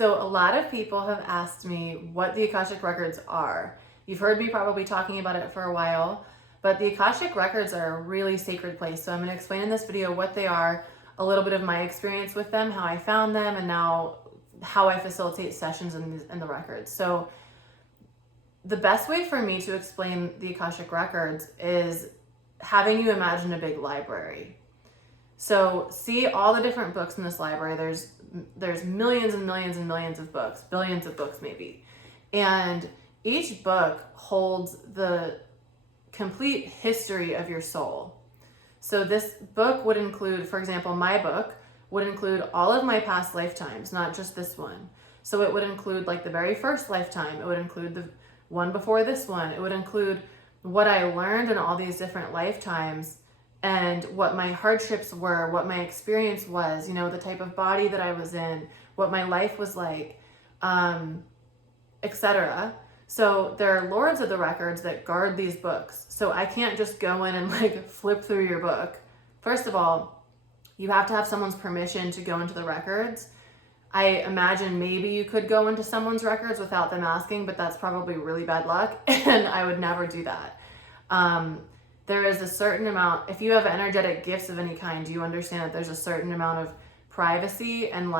So a lot of people have asked me what the Akashic Records are. You've heard me probably talking about it for a while, but the Akashic Records are a really sacred place. So I'm going to explain in this video what they are, a little bit of my experience with them, how I found them, and now how I facilitate sessions in the records. So the best way for me to explain the Akashic Records is having you imagine a big library. So see all the different books in this library. There's millions and millions and millions of books, billions of books maybe. And each book holds the complete history of your soul. So this book would include, for example, my book would include all of my past lifetimes, not just this one. So it would include like the very first lifetime. It would include the one before this one. It would include what I learned in all these different lifetimes and what my hardships were, what my experience was, the type of body that I was in, what my life was like, etc. So there are lords of the records that guard these books. So I can't just go in and flip through your book. First of all, you have to have someone's permission to go into the records. I imagine maybe you could go into someone's records without them asking, but that's probably really bad luck, and I would never do that. There is a certain amount, if you have energetic gifts of any kind, you understand that there's a certain amount of privacy and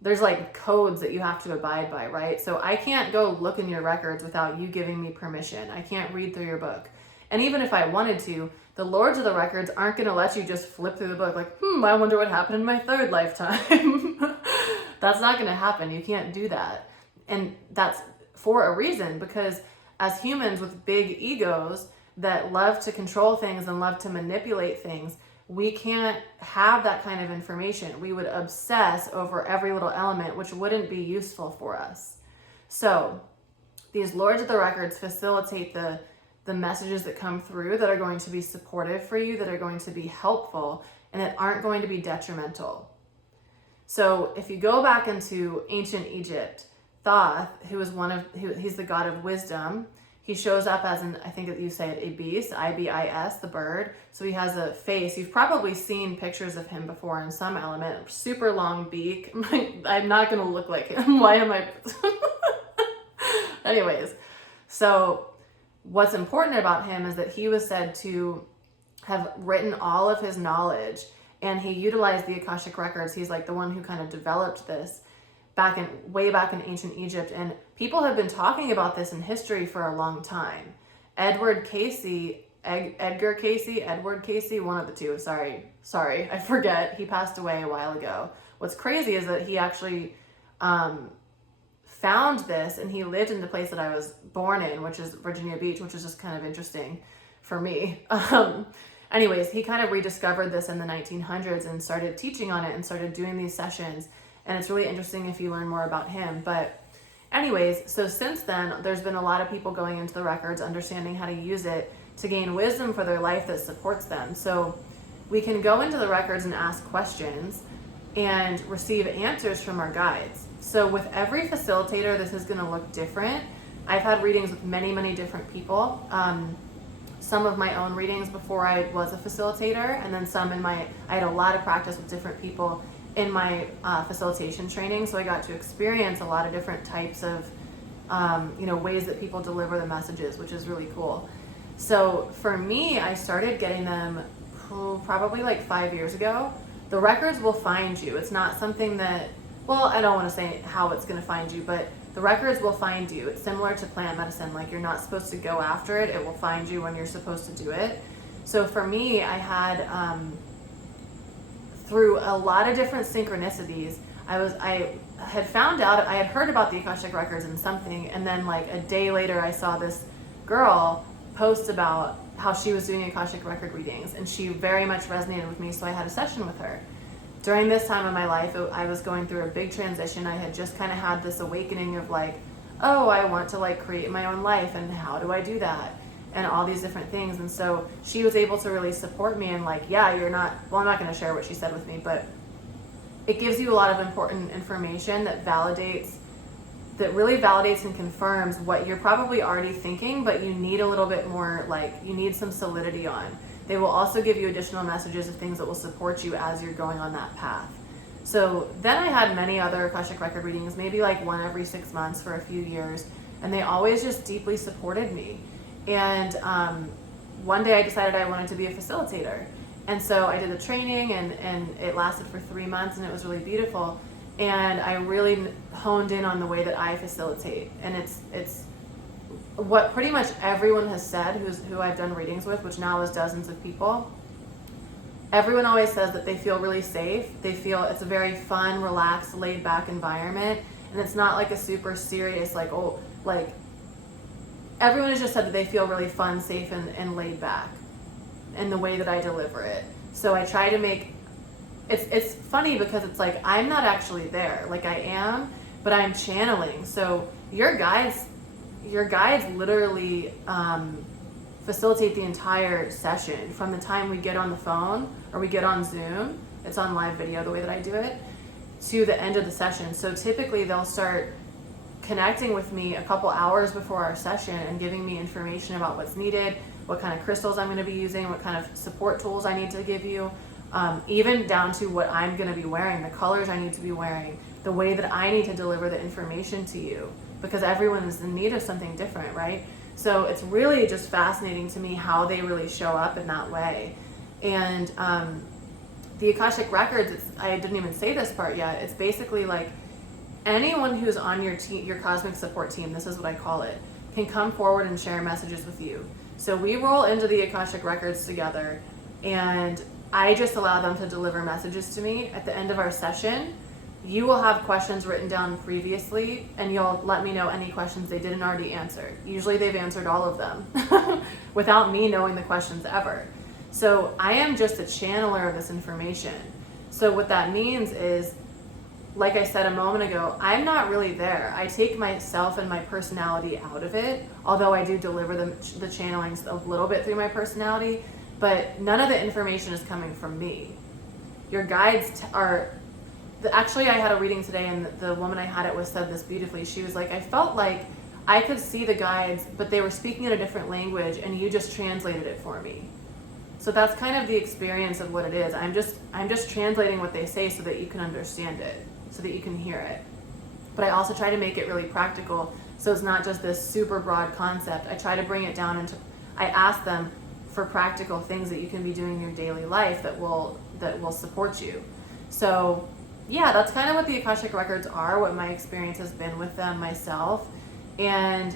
there's codes that you have to abide by, right? So I can't go look in your records without you giving me permission. I can't read through your book. And even if I wanted to, the lords of the records aren't going to let you just flip through the book I wonder what happened in my third lifetime. That's not going to happen. You can't do that. And that's for a reason, because as humans with big egos that love to control things and love to manipulate things, we can't have that kind of information. We would obsess over every little element, which wouldn't be useful for us. So these lords of the records facilitate the messages that come through that are going to be supportive for you, that are going to be helpful, and that aren't going to be detrimental. So if you go back into ancient Egypt, Thoth, he's the god of wisdom. He shows up as I think that you say it, a beast, I-B-I-S, the bird. So he has a face. You've probably seen pictures of him before in some element. Super long beak. I'm not going to look like him. Why am I? Anyways, so what's important about him is that he was said to have written all of his knowledge, and he utilized the Akashic Records. He's the one who kind of developed this way back in ancient Egypt, and people have been talking about this in history for a long time. Edward Casey, one of the two, sorry, I forget. He passed away a while ago. What's crazy is that he actually found this, and he lived in the place that I was born in, which is Virginia Beach, which is just kind of interesting for me. Anyways, he kind of rediscovered this in the 1900s and started teaching on it and started doing these sessions. And it's really interesting if you learn more about him. But anyways, so since then, there's been a lot of people going into the records, understanding how to use it to gain wisdom for their life that supports them. So we can go into the records and ask questions and receive answers from our guides. So with every facilitator, this is going to look different. I've had readings with many, many different people. Some of my own readings before I was a facilitator, and then I had a lot of practice with different people in my facilitation training, so I got to experience a lot of different types of ways that people deliver the messages, which is really cool. So for me, I started getting them probably 5 years ago. The records will find you. It's not something that, I don't want to say how it's going to find you, but the records will find you. It's similar to plant medicine. You're not supposed to go after it. It will find you when you're supposed to do it. So for me, I had through a lot of different synchronicities, I had found out, I had heard about the Akashic Records and something, and then a day later I saw this girl post about how she was doing Akashic Record readings, and she very much resonated with me, so I had a session with her. During this time of my life, I was going through a big transition. I had just kind of had this awakening of I want to create my own life, and how do I do that? And all these different things. And so she was able to really support me and I'm not going to share what she said with me, but it gives you a lot of important information that really validates and confirms what you're probably already thinking, but you need a little bit more, you need some solidity on. They will also give you additional messages of things that will support you as you're going on that path. So then I had many other Akashic Record readings, maybe like one every 6 months for a few years, and they always just deeply supported me. And one day I decided I wanted to be a facilitator. And so I did the training, and it lasted for 3 months, and it was really beautiful. And I really honed in on the way that I facilitate. And it's what pretty much everyone has said who I've done readings with, which now is dozens of people. Everyone always says that they feel really safe. They feel it's a very fun, relaxed, laid back environment. And it's not like a super serious, like, oh, like, everyone has just said that they feel really fun, safe, and laid back in the way that I deliver it. So I try to make, it's funny because it's like, I'm not actually there. Like I am, but I'm channeling. So your guides literally facilitate the entire session from the time we get on the phone or we get on Zoom. It's on live video the way that I do it, to the end of the session. So typically they'll start connecting with me a couple hours before our session and giving me information about what's needed, what kind of crystals I'm going to be using, what kind of support tools I need to give you, even down to what I'm going to be wearing, the colors I need to be wearing, the way that I need to deliver the information to you, because everyone is in need of something different, right? So it's really just fascinating to me how they really show up in that way. And the Akashic Records, I didn't even say this part yet, it's basically like anyone who's on your team, your cosmic support team, this is what I call it, can come forward and share messages with you. So we roll into the Akashic Records together, and I just allow them to deliver messages to me. At the end of our session, you will have questions written down previously, and you'll let me know any questions they didn't already answer. Usually they've answered all of them without me knowing the questions ever. So I am just a channeler of this information. So what that means is, like I said a moment ago, I'm not really there. I take myself and my personality out of it, although I do deliver the channelings a little bit through my personality, but none of the information is coming from me. Your guides actually, I had a reading today, and the woman I had it with said this beautifully. She was like, I felt like I could see the guides, but they were speaking in a different language, and you just translated it for me. So that's kind of the experience of what it is. I'm just translating what they say so that you can understand it, so that you can hear it. But I also try to make it really practical, so it's not just this super broad concept. I try to bring it down into, I ask them for practical things that you can be doing in your daily life that will support you. So yeah, that's kind of what the Akashic Records are, what my experience has been with them myself. And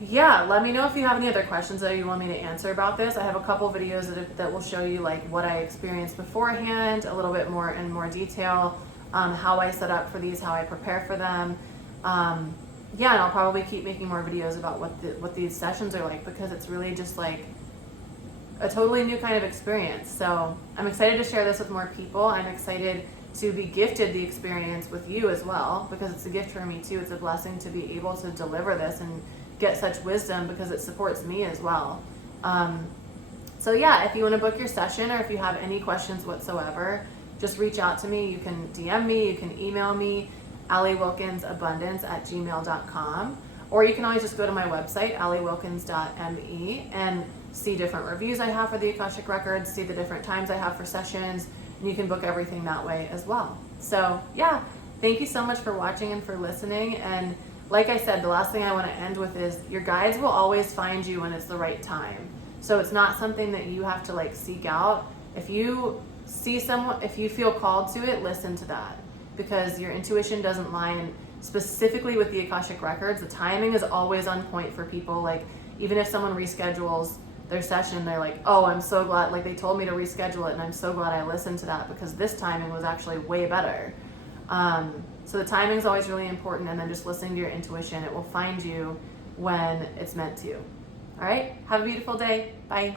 yeah, let me know if you have any other questions that you want me to answer about this. I have a couple videos that will show you like what I experienced beforehand, a little bit more in more detail, how I set up for these, how I prepare for them. Yeah, and I'll probably keep making more videos about what these sessions are like, because it's really just like a totally new kind of experience. So I'm excited to share this with more people. I'm excited to be gifted the experience with you as well, because it's a gift for me too. It's a blessing to be able to deliver this and get such wisdom, because it supports me as well. So yeah, if you want to book your session, or if you have any questions whatsoever, just reach out to me. You can DM me, you can email me, alliewilkinsabundance@gmail.com, or you can always just go to my website, alliewilkins.me, and see different reviews I have for the Akashic Records, see the different times I have for sessions, and you can book everything that way as well. So yeah, thank you so much for watching and for listening. And like I said, the last thing I want to end with is your guides will always find you when it's the right time. So it's not something that you have to like seek out. If you see someone, if you feel called to it, listen to that, because your intuition doesn't lie. And specifically with the Akashic Records, the timing is always on point for people. Like even if someone reschedules their session, they're like, oh, I'm so glad, like they told me to reschedule it, and I'm so glad I listened to that, because this timing was actually way better. So the timing is always really important, and then just listening to your intuition, it will find you when it's meant to. All right, have a beautiful day. Bye.